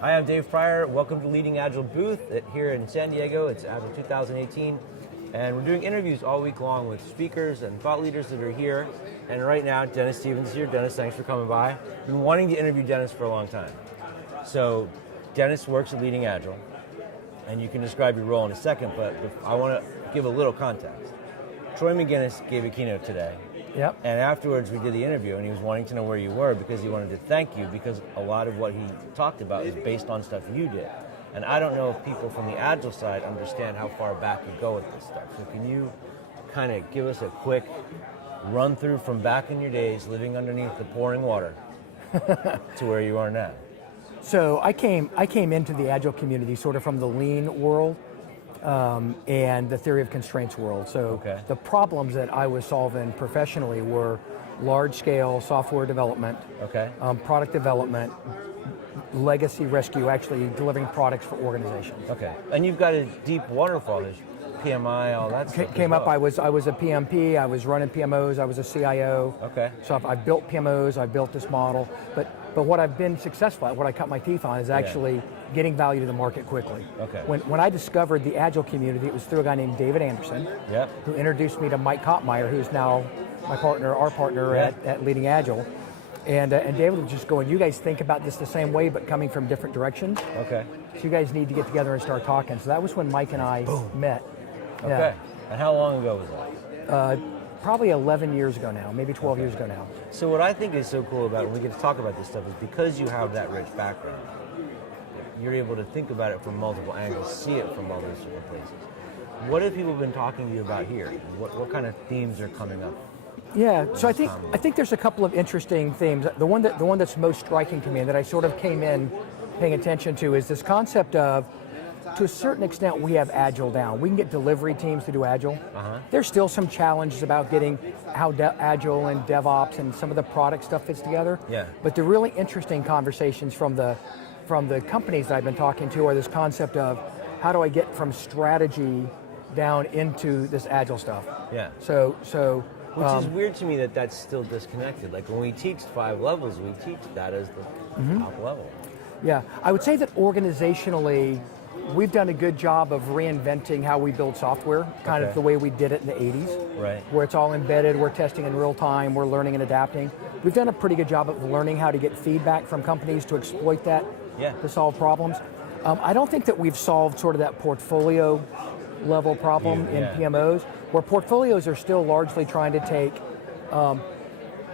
Hi, I'm Dave Pryor. Welcome to LeadingAgile booth here in San Diego. It's Agile 2018. And we're doing interviews all week long with speakers and thought leaders that are here. And right now, Dennis Stevens is here. Dennis, thanks for coming by. I've been wanting to interview Dennis for a long time. So, Dennis works at LeadingAgile, and you can describe your role in a second, but I want to give a little context. Troy McGinnis gave a keynote today. Yep. And afterwards we did the interview and he was wanting to know where you were because he wanted to thank you because a lot of what he talked about is based on stuff you did. And I don't know if people from the Agile side understand how far back you go with this stuff. So can you kind of give us a quick run through from back in your days living underneath the pouring water to where you are now? So I came into the Agile community sort of from the lean world and the theory of constraints world. So the problems that I was solving professionally were large-scale software development, product development, legacy rescue, actually delivering products for organizations. Okay, and you've got a deep waterfall. There's PMI, all that stuff. Came up. I was a PMP. I was running PMOs. I was a CIO. Okay. So I've built PMOs. I've built this model. But what I've been successful at, what I cut my teeth on, is actually getting value to the market quickly. Okay. When I discovered the Agile community, it was through a guy named David Anderson, who introduced me to Mike Kottmeyer, who's now my partner, our partner at LeadingAgile. And David was just going, you guys think about this the same way, but coming from different directions. Okay. So you guys need to get together and start talking. So that was when Mike and I met. Okay. Yeah. And how long ago was that? Probably 11 years ago now, maybe 12 years ago now. So what I think is so cool about it, when we get to talk about this stuff, is because you have that rich background, you're able to think about it from multiple angles, see it from all those different places. What have people been talking to you about here? What kind of themes are coming up? Yeah, so I think there's a couple of interesting themes. The one that's most striking to me and that I sort of came in paying attention to is this concept of, to a certain extent, we have Agile down. We can get delivery teams to do Agile. There's still some challenges about getting how Agile and DevOps and some of the product stuff fits together. Yeah. But the really interesting conversations from the companies that I've been talking to are this concept of, how do I get from strategy down into this Agile stuff? Yeah. So which is weird to me that that's still disconnected. Like when we teach 5 levels, we teach that as the top level. Yeah, I would say that organizationally, we've done a good job of reinventing how we build software, kind of the way we did it in the 80s. Right. Where it's all embedded, we're testing in real time, we're learning and adapting. We've done a pretty good job of learning how to get feedback from companies to exploit that to solve problems. I don't think that we've solved sort of that portfolio level problem in PMOs, where portfolios are still largely trying to take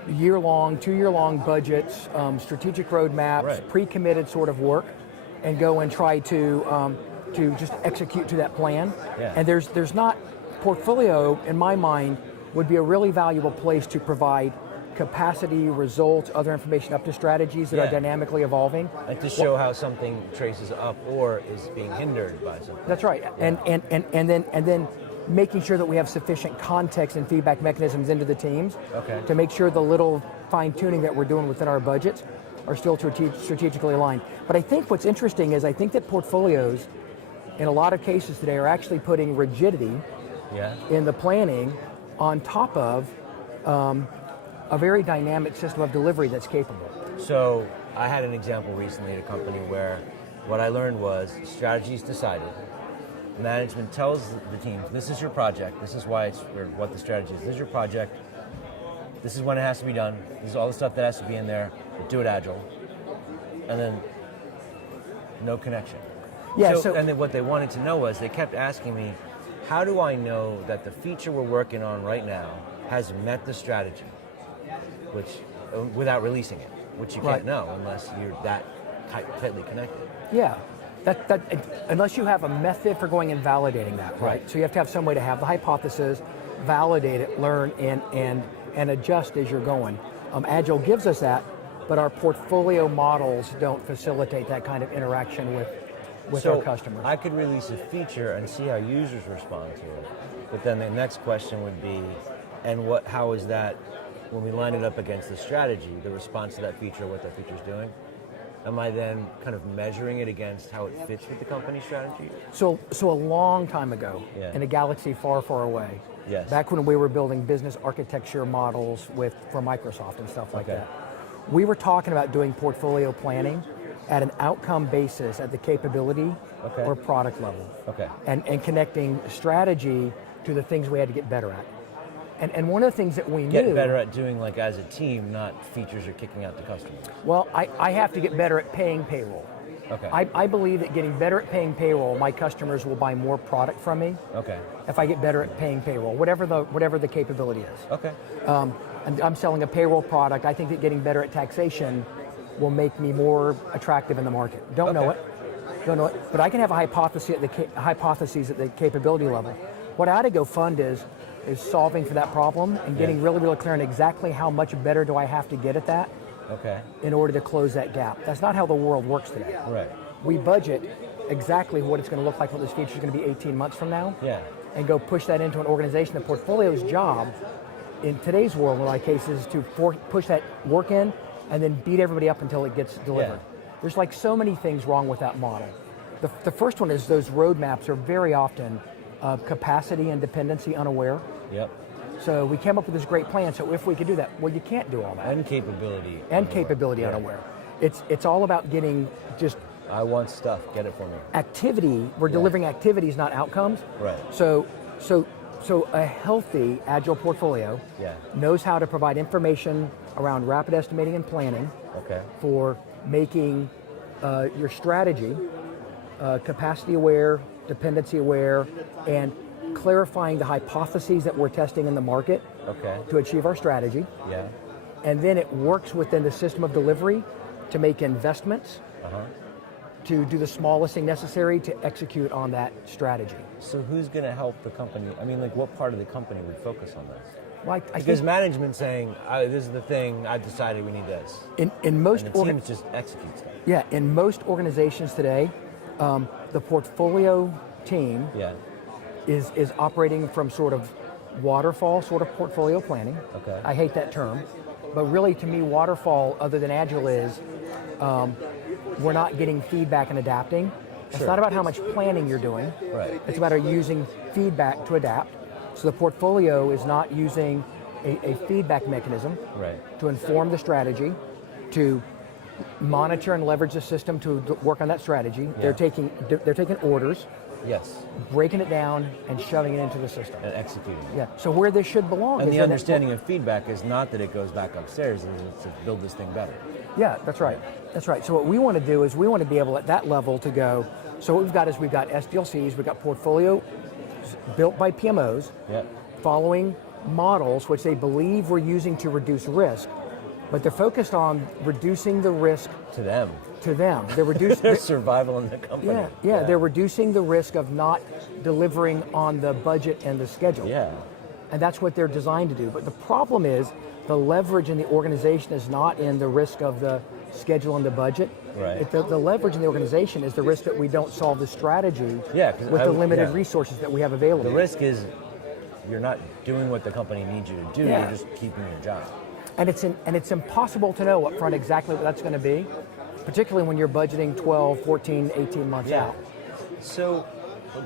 year-long, 2-year-long budgets, strategic roadmaps, pre-committed sort of work, and go and try to just execute to that plan. And there's not, portfolio, in my mind, would be a really valuable place to provide capacity, results, other information up to strategies that are dynamically evolving. And to show how something traces up or is being hindered by something. That's right. And then making sure that we have sufficient context and feedback mechanisms into the teams to make sure the little fine-tuning that we're doing within our budgets are still strategically aligned. But I think what's interesting is I think that portfolios, in a lot of cases today, are actually putting rigidity in the planning on top of a very dynamic system of delivery that's capable. So I had an example recently at a company where what I learned was strategy's decided. Management tells the team, this is your project, this is why or what the strategy is, this is your project, this is when it has to be done, this is all the stuff that has to be in there, do it Agile, and then no connection. And then what they wanted to know was, they kept asking me, how do I know that the feature we're working on right now has met the strategy, which without releasing it, which you can't know unless you're that tightly connected. Yeah, that unless you have a method for going and validating that, right? So you have to have some way to have the hypothesis, validate it, learn, and adjust as you're going. Agile gives us that, but our portfolio models don't facilitate that kind of interaction with our customers. I could release a feature and see how users respond to it, but then the next question would be, and how is that, when we line it up against the strategy, the response to that feature, what that feature is doing? Am I then kind of measuring it against how it fits with the company strategy? So a long time ago, in a galaxy far, far away, back when we were building business architecture models for Microsoft and stuff like that, we were talking about doing portfolio planning at an outcome basis at the capability or product level. Okay. And connecting strategy to the things we had to get better at. And one of the things that we Get knew... better at doing like as a team, not features you're kicking out to customers. Well, I have to get better at paying payroll. Okay. I believe that getting better at paying payroll, my customers will buy more product from me. Okay. If I get better at paying payroll, whatever the capability is. Okay. And I'm selling a payroll product. I think that getting better at taxation will make me more attractive in the market. Don't know it, but I can have a hypothesis at the capability level. What I ought to go fund is solving for that problem and getting really, really clear on exactly how much better do I have to get at that in order to close that gap. That's not how the world works today. Right. We budget exactly what it's going to look like, what this feature is going to be 18 months from now, and go push that into an organization. The portfolio's job in today's world, in a lot of cases, is to push that work in and then beat everybody up until it gets delivered. There's like so many things wrong with that model. The first one is those roadmaps are very often capacity and dependency unaware. Yep. So we came up with this great plan, so if we could do that, well, you can't do all that. And capability. And capability unaware. It's all about getting just... I want stuff, get it for me. Activity, we're delivering activities, not outcomes. Right. So a healthy Agile portfolio knows how to provide information around rapid estimating and planning for making your strategy capacity aware, dependency aware, and clarifying the hypotheses that we're testing in the market to achieve our strategy. And then it works within the system of delivery to make investments to do the smallest thing necessary to execute on that strategy. So who's going to help the company? I mean, like what part of the company would focus on this? Well, because management saying, this is the thing, I've decided we need this. In most and the teams just execute stuff. Yeah, in most organizations today, the portfolio team is operating from sort of waterfall sort of portfolio planning. I hate that term, but really to me waterfall, other than Agile, is we're not getting feedback and adapting. It's not about how much planning you're doing. It's about using feedback to adapt. So the portfolio is not using a feedback mechanism to inform the strategy, to monitor and leverage the system to work on that strategy. They're taking orders, breaking it down and shoving it into the system. And executing. So where this should belong. And the understanding of feedback is not that it goes back upstairs, it's to build this thing better. Yeah, that's right. That's right. So what we want to do is we want to be able at that level to go, so what we've got SDLCs, we've got portfolio built by PMOs, following models which they believe we're using to reduce risk, but they're focused on reducing the risk to them. They're reducing their survival in the company. They're reducing the risk of not delivering on the budget and the schedule. And that's what they're designed to do. But the problem is the leverage in the organization is not in the risk of the schedule and the budget. The leverage in the organization is the risk that we don't solve the strategy with the limited resources that we have available. The risk is you're not doing what the company needs you to do, you're just keeping your job. And it's impossible to know up front exactly what that's going to be, particularly when you're budgeting 12, 14, 18 months out. So,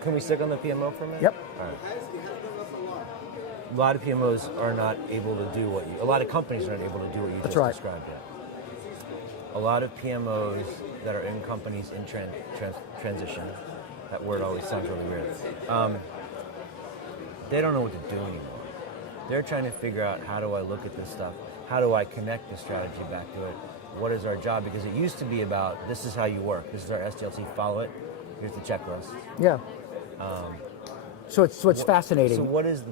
can we stick on the PMO for a minute? Yep. All right. A lot of PMOs are not able to do a lot of companies aren't able to do what you just described yet. A lot of PMOs that are in companies in transition, that word always sounds really weird, they don't know what to do anymore. They're trying to figure out, how do I look at this stuff? How do I connect the strategy back to it? What is our job? Because it used to be about, this is how you work. This is our SDLC, follow it. Here's the checklist. So it's fascinating. So what is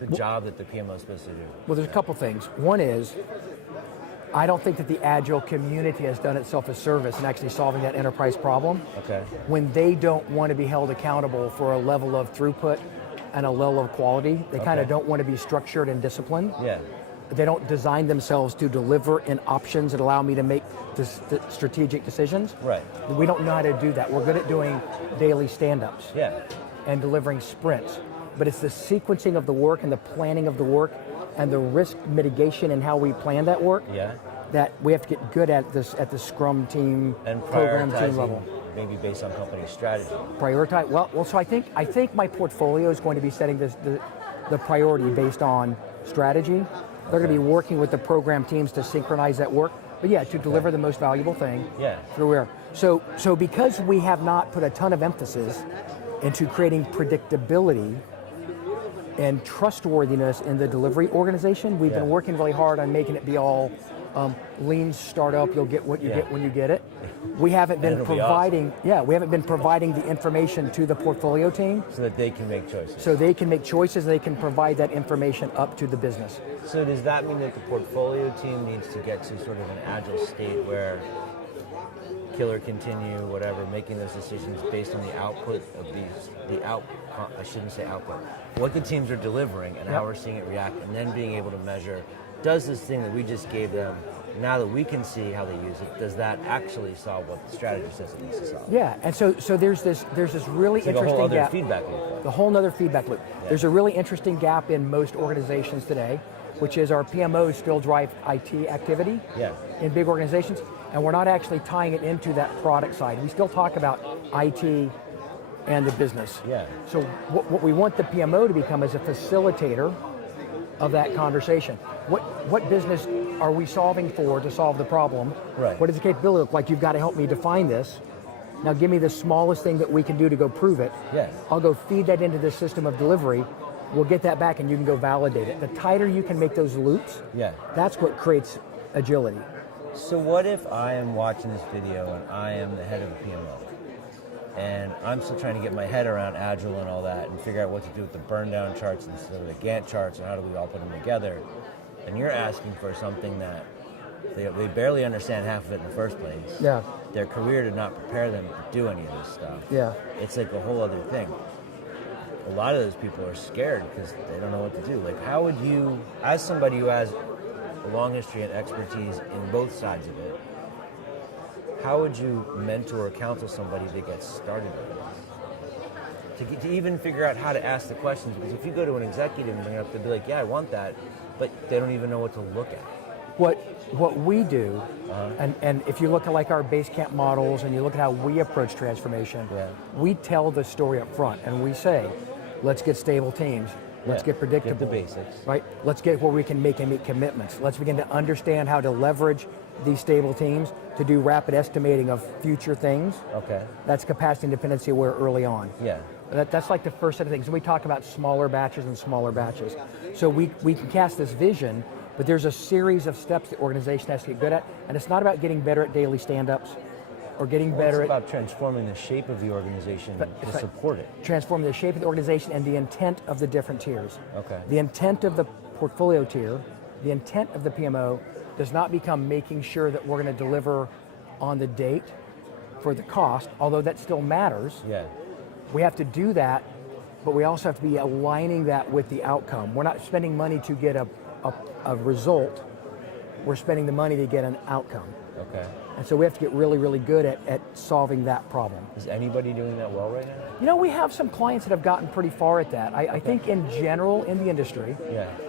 the job that the PMO is supposed to do? Well, there's a couple things. One is, I don't think that the Agile community has done itself a service in actually solving that enterprise problem. When they don't want to be held accountable for a level of throughput and a level of quality, they kind of don't want to be structured and disciplined. They don't design themselves to deliver in options that allow me to make the strategic decisions. We don't know how to do that. We're good at doing daily stand-ups and delivering sprints. But it's the sequencing of the work and the planning of the work and the risk mitigation and how we plan that work that we have to get good at this at the Scrum team and program team level. Maybe based on company strategy. Prioritize. Well. So I think my portfolio is going to be setting the priority based on strategy. They're going to be working with the program teams to synchronize that work. But to deliver the most valuable thing through where. So because we have not put a ton of emphasis into creating predictability and trustworthiness in the delivery organization, we've been working really hard on making it be all lean startup. You'll get what you get when you get it. We haven't been providing, we haven't been providing the information to the portfolio team so that they can make choices. So they can make choices. They can provide that information up to the business. So does that mean that the portfolio team needs to get to sort of an agile state where killer continue, whatever, making those decisions based on the output of I shouldn't say output, what the teams are delivering and how we're seeing it react, and then being able to measure, does this thing that we just gave them, now that we can see how they use it, does that actually solve what the strategy says it needs to solve? Yeah, and so there's this really it's like interesting a whole other gap. feedback loop. The whole other feedback loop. Yeah. There's a really interesting gap in most organizations today, which is our PMOs still drive IT activity in big organizations, and we're not actually tying it into that product side. We still talk about IT and the business. Yeah. So what we want the PMO to become is a facilitator of that conversation. What business are we solving for to solve the problem? Right. What does the capability look like? You've got to help me define this. Now give me the smallest thing that we can do to go prove it. Yeah. I'll go feed that into the system of delivery. We'll get that back and you can go validate it. The tighter you can make those loops, that's what creates agility. So what if I am watching this video and I am the head of the PMO? And I'm still trying to get my head around Agile and all that and figure out what to do with the burn down charts instead of the Gantt charts and how do we all put them together. And you're asking for something that they barely understand half of it in the first place. Yeah. Their career did not prepare them to do any of this stuff. Yeah. It's like a whole other thing. A lot of those people are scared because they don't know what to do. Like, how would you, as somebody who has a long history and expertise in both sides of it, how would you mentor or counsel somebody to get started with this? To even figure out how to ask the questions, because if you go to an executive and bring it up, they'll be like, yeah, I want that, but they don't even know what to look at. What we do, and if you look at like our Basecamp models and you look at how we approach transformation, we tell the story up front and we say, let's get stable teams. Let's get predictable. Get the basics. Right? Let's get where we can make commitments. Let's begin to understand how to leverage these stable teams to do rapid estimating of future things. Okay. That's capacity and dependency aware early on. Yeah. That's like the first set of things. And we talk about smaller batches and smaller batches. So we can cast this vision, but there's a series of steps the organization has to get good at, and it's not about getting better at daily stand-ups or getting better it's about transforming the shape of the organization to support it. Transforming the shape of the organization and the intent of the different tiers. Okay. The intent of the portfolio tier, the intent of the PMO does not become making sure that we're going to deliver on the date for the cost, although that still matters. Yeah. We have to do that, but we also have to be aligning that with the outcome. We're not spending money to get a result. We're spending the money to get an outcome. Okay. And so we have to get really, really good at solving that problem. Is anybody doing that well right now? You know, we have some clients that have gotten pretty far at that. I think in general in the industry,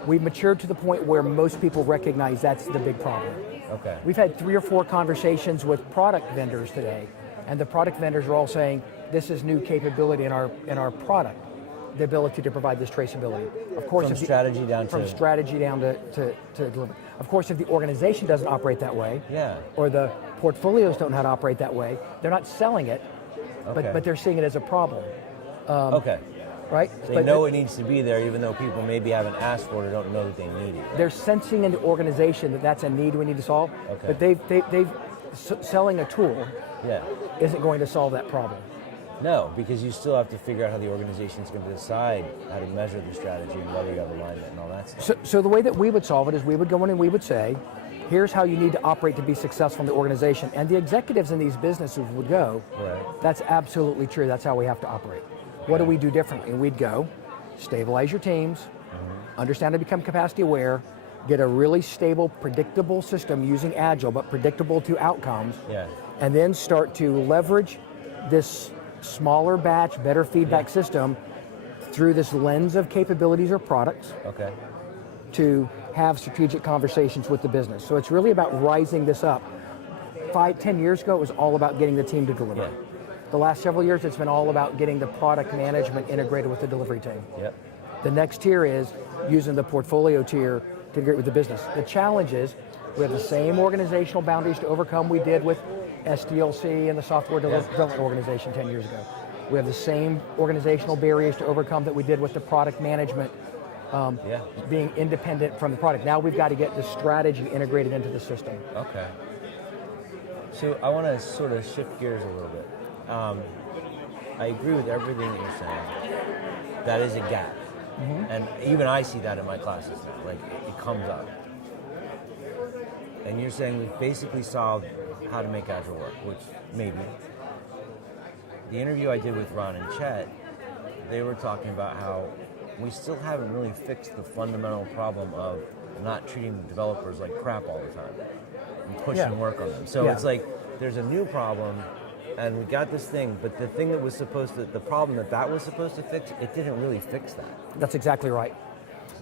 we've matured to the point where most people recognize that's the big problem. Okay. We've had 3 or 4 conversations with product vendors today, and the product vendors are all saying, this is new capability in our product, the ability to provide this traceability. Of course, from strategy down to deliver. Of course, if the organization doesn't operate that way, or the portfolios don't know how to operate that way, they're not selling it, but they're seeing it as a problem. Right? They know it needs to be there, even though people maybe haven't asked for it or don't know that they need it. They're sensing in the organization that that's a need we need to solve, but they've selling a tool isn't going to solve that problem. No, because you still have to figure out how the organization's going to decide how to measure the strategy and whether you have alignment and all that stuff. So the way that we would solve it is we would go in and we would say, here's how you need to operate to be successful in the organization. And the executives in these businesses would go, that's absolutely true, that's how we have to operate. What do we do differently? And we'd go, stabilize your teams, understand how to become capacity aware, get a really stable, predictable system using Agile, but predictable to outcomes, and then start to leverage this smaller batch, better feedback system through this lens of capabilities or products to have strategic conversations with the business. So it's really about rising this up. 5-10 years ago, it was all about getting the team to deliver. The last several years, it's been all about getting the product management integrated with the delivery team. The next tier is using the portfolio tier to integrate with the business. The challenge is we have the same organizational boundaries to overcome we did with SDLC and the software development organization 10 years ago. We have the same organizational barriers to overcome that we did with the product management, being independent from the product. Now we've got to get the strategy integrated into the system. Okay. So I want to sort of shift gears a little bit. I agree with everything that you're saying. That is a gap. And even I see that in my classes now. Like, it comes up. And you're saying we've basically solved how to make Agile work, which maybe. The interview I did with Ron and Chet, they were talking about how we still haven't really fixed the fundamental problem of not treating developers like crap all the time and pushing work on them. So it's like there's a new problem, and we got this thing, but the thing that was supposed to, the problem that was supposed to fix, it didn't really fix that. That's exactly right.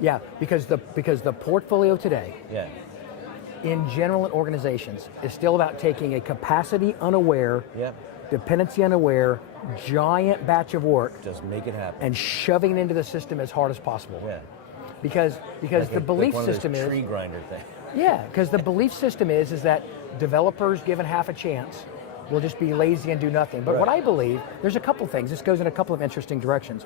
Yeah, because the portfolio today, in general in organizations, is still about taking a capacity unaware, dependency unaware, giant batch of work, just make it happen, and shoving it into the system as hard as possible. Because like the belief system is tree grinder thing. Because the belief system is that developers given half a chance will just be lazy and do nothing. But what I believe, there's a couple things. This goes in a couple of interesting directions.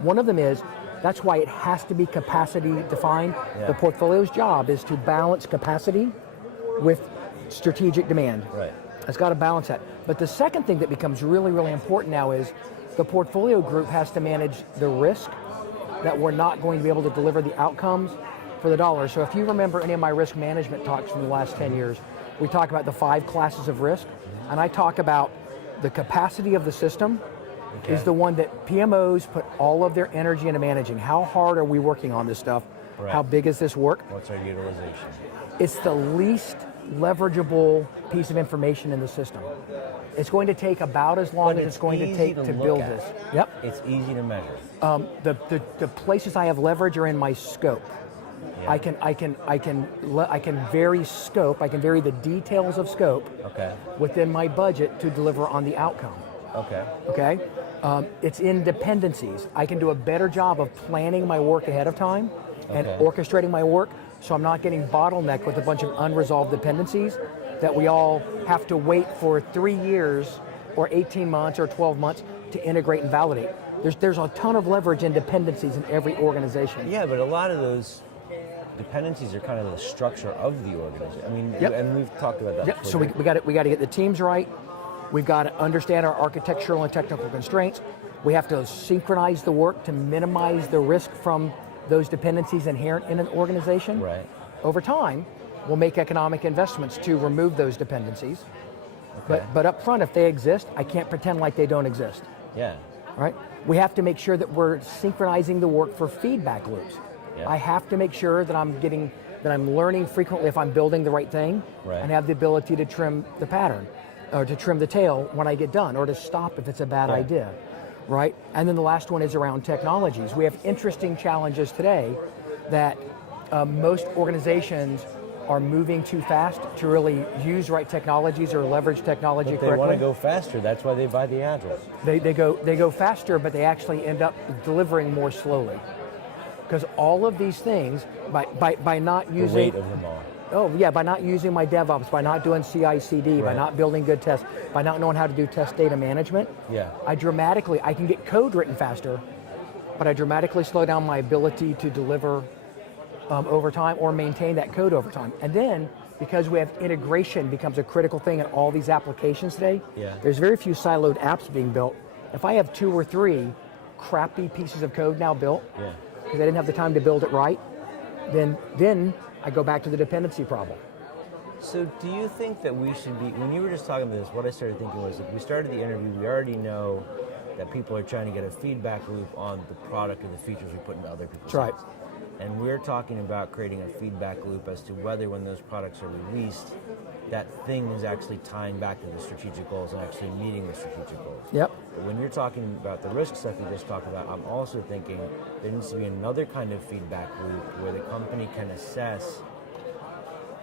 One of them is, that's why it has to be capacity defined. The portfolio's job is to balance capacity with strategic demand. It's got to balance that. But the second thing that becomes really, really important now is the portfolio group has to manage the risk that we're not going to be able to deliver the outcomes for the dollar. So if you remember any of my risk management talks from the last 10 years, we talk about the 5 classes of risk, and I talk about the capacity of the system is the one that PMOs put all of their energy into managing. How hard are we working on this stuff? How big is this work? What's our utilization? It's the least leverageable piece of information in the system. It's going to take about as long as it's going to take to build this. It's easy to measure. The places I have leverage are in my scope. I can vary scope. I can vary the details of scope within my budget to deliver on the outcome. It's in dependencies. I can do a better job of planning my work ahead of time and orchestrating my work, so I'm not getting bottlenecked with a bunch of unresolved dependencies that we all have to wait for 3 years or 18 months or 12 months to integrate and validate. There's a ton of leverage in dependencies in every organization. Yeah, but a lot of those dependencies are kind of the structure of the organization. I mean, and we've talked about that. So we got to get the teams right. We've got to understand our architectural and technical constraints. We have to synchronize the work to minimize the risk from those dependencies inherent in an organization. Over time, we'll make economic investments to remove those dependencies. But up front, if they exist, I can't pretend like they don't exist. Right? We have to make sure that we're synchronizing the work for feedback loops. I have to make sure that I'm learning frequently if I'm building the right thing and have the ability to trim the pattern or to trim the tail when I get done, or to stop if it's a bad idea. Right? And then the last one is around technologies. We have interesting challenges today that most organizations are moving too fast to really use right technologies or leverage technology correctly. They want to go faster. That's why they buy the Agile. They go faster, but they actually end up delivering more slowly. Because all of these things, by not using the weight of them all. By not using my DevOps, by not doing CI/CD, by not building good tests, by not knowing how to do test data management, I can get code written faster, but I dramatically slow down my ability to deliver over time or maintain that code over time. And then, because we have integration becomes a critical thing in all these applications today, there's very few siloed apps being built. If I have 2 or 3 crappy pieces of code now built, because I didn't have the time to build it right, then I go back to the dependency problem. So do you think that we should be, when you were just talking about this, what I started thinking was, if we started the interview, we already know that people are trying to get a feedback loop on the product and the features we put into other people's hands. And we're talking about creating a feedback loop as to whether when those products are released, that thing is actually tying back to the strategic goals and actually meeting the strategic goals. But when you're talking about the risk stuff you just talked about, I'm also thinking there needs to be another kind of feedback loop where the company can assess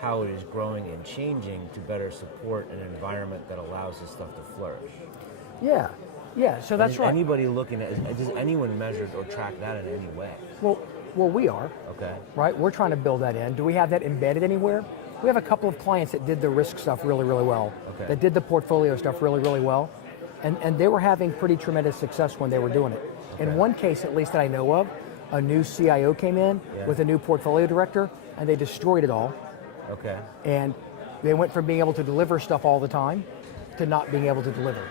how it is growing and changing to better support an environment that allows this stuff to flourish. So that's right. Anybody looking at, does anyone measure or track that in any way? Well, we are. Right? We're trying to build that in. Do we have that embedded anywhere? We have a couple of clients that did the risk stuff really, really well, that did the portfolio stuff really, really well, and they were having pretty tremendous success when they were doing it. In one case, at least that I know of, a new CIO came in with a new portfolio director, and they destroyed it all. Okay. And they went from being able to deliver stuff all the time to not being able to deliver.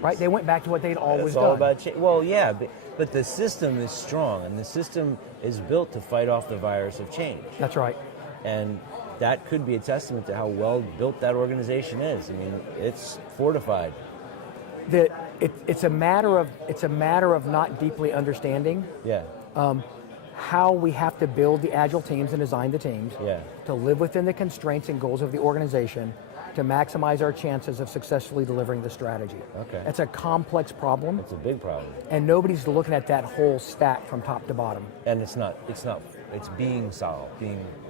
Right? They went back to what they'd always done. It's all about change. Well, yeah, but the system is strong, and the system is built to fight off the virus of change. That's right. And that could be a testament to how well built that organization is. I mean, it's fortified. It's a matter of not deeply understanding. Yeah. How we have to build the agile teams and design the teams to live within the constraints and goals of the organization to maximize our chances of successfully delivering the strategy. Okay. It's a complex problem. It's a big problem. And nobody's looking at that whole stack from top to bottom. And it's being solved.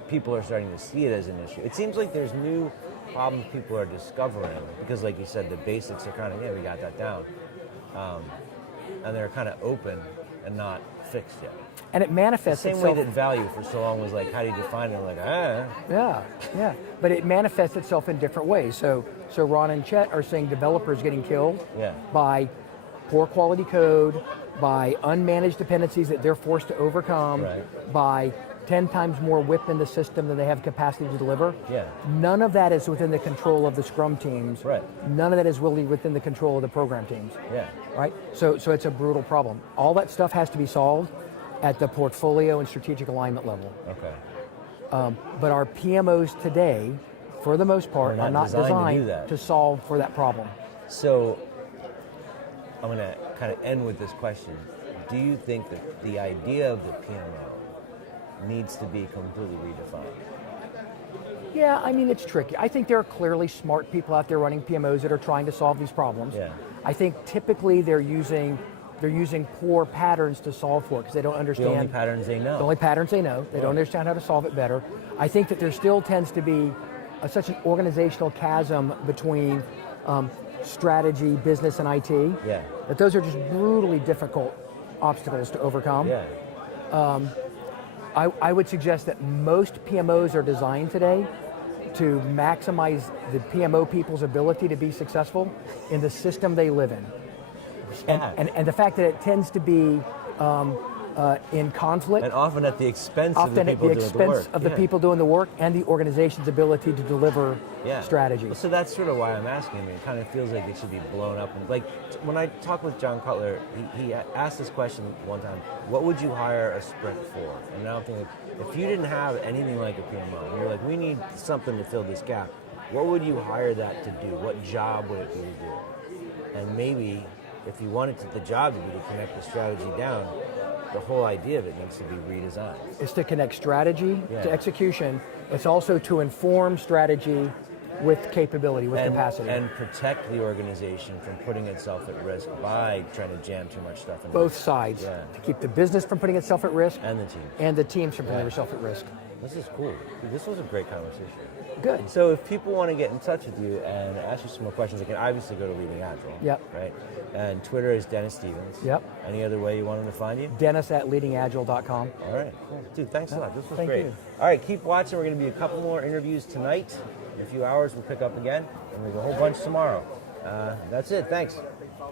People are starting to see it as an issue. It seems like there's new problems people are discovering because, like you said, the basics are kind of, we got that down. And they're kind of open and not fixed yet. And it manifests the same itself. way that value for so long was like, how do you define it? I'm like, Yeah. But it manifests itself in different ways. So Ron and Chet are saying developers getting killed by poor quality code, by unmanaged dependencies that they're forced to overcome, by 10 times more WIP in the system than they have capacity to deliver. None of that is within the control of the Scrum teams. None of that is really within the control of the program teams. Right? So it's a brutal problem. All that stuff has to be solved at the portfolio and strategic alignment level. But our PMOs today, for the most part, are not designed to solve for that problem. So I'm going to kind of end with this question. Do you think that the idea of the PMO needs to be completely redefined? Yeah, I mean, it's tricky. I think there are clearly smart people out there running PMOs that are trying to solve these problems. I think typically they're using poor patterns to solve for it because they don't understand. The only patterns they know. The only patterns they know. They don't understand how to solve it better. I think that there still tends to be such an organizational chasm between strategy, business, and IT. That those are just brutally difficult obstacles to overcome. I would suggest that most PMOs are designed today to maximize the PMO people's ability to be successful in the system they live in. And the fact that it tends to be in conflict. And often at the expense of the people doing the work. Often at the expense of the people doing the work and the organization's ability to deliver strategy. So that's sort of why I'm asking. It kind of feels like it should be blown up. And like when I talked with John Cutler, he asked this question one time, what would you hire a sprint for? And now I'm thinking, if you didn't have anything like a PMO, and you're like, we need something to fill this gap, what would you hire that to do? What job would it be to do? And maybe if you wanted the job to be to connect the strategy down, the whole idea of it needs to be redesigned. It's to connect strategy to execution. It's also to inform strategy with capability, with capacity. And protect the organization from putting itself at risk by trying to jam too much stuff in. Both sides. To keep the business from putting itself at risk. And the team. And the teams from putting themselves at risk. This is cool. This was a great conversation. Good. So if people want to get in touch with you and ask you some more questions, they can obviously go to LeadingAgile. Right? And Twitter is Dennis Stevens. Any other way you want them to find you? Dennis@leadingagile.com. All right, cool. Dude, thanks a lot. This was Thank great. you. All right, keep watching. We're going to be a couple more interviews tonight. In a few hours, we'll pick up again. And there's a whole bunch tomorrow. That's it. Thanks.